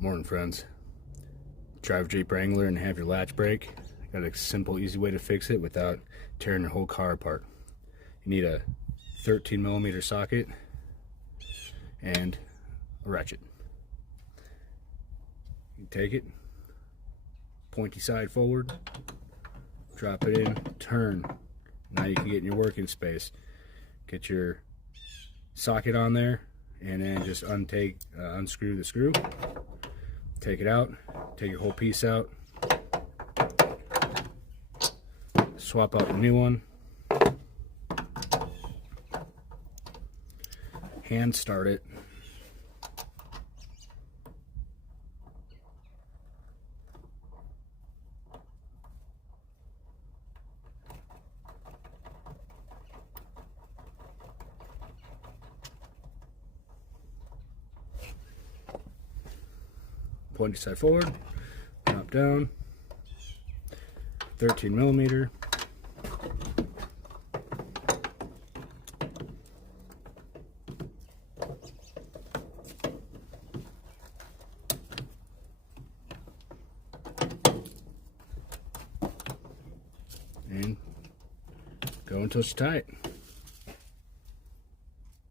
Morning, friends. Drive a Jeep Wrangler and have your latch break. Got a simple, easy way to fix it without tearing your whole car apart. You need a 13mm socket and a ratchet. You take it, pointy side forward, drop it in, turn. Now you can get in your working space. Get your socket on there, and then just unscrew the screw. Take it out, take your whole piece out, swap out the new one, hand start it, pointy side forward, drop down, 13mm, and go until it's tight.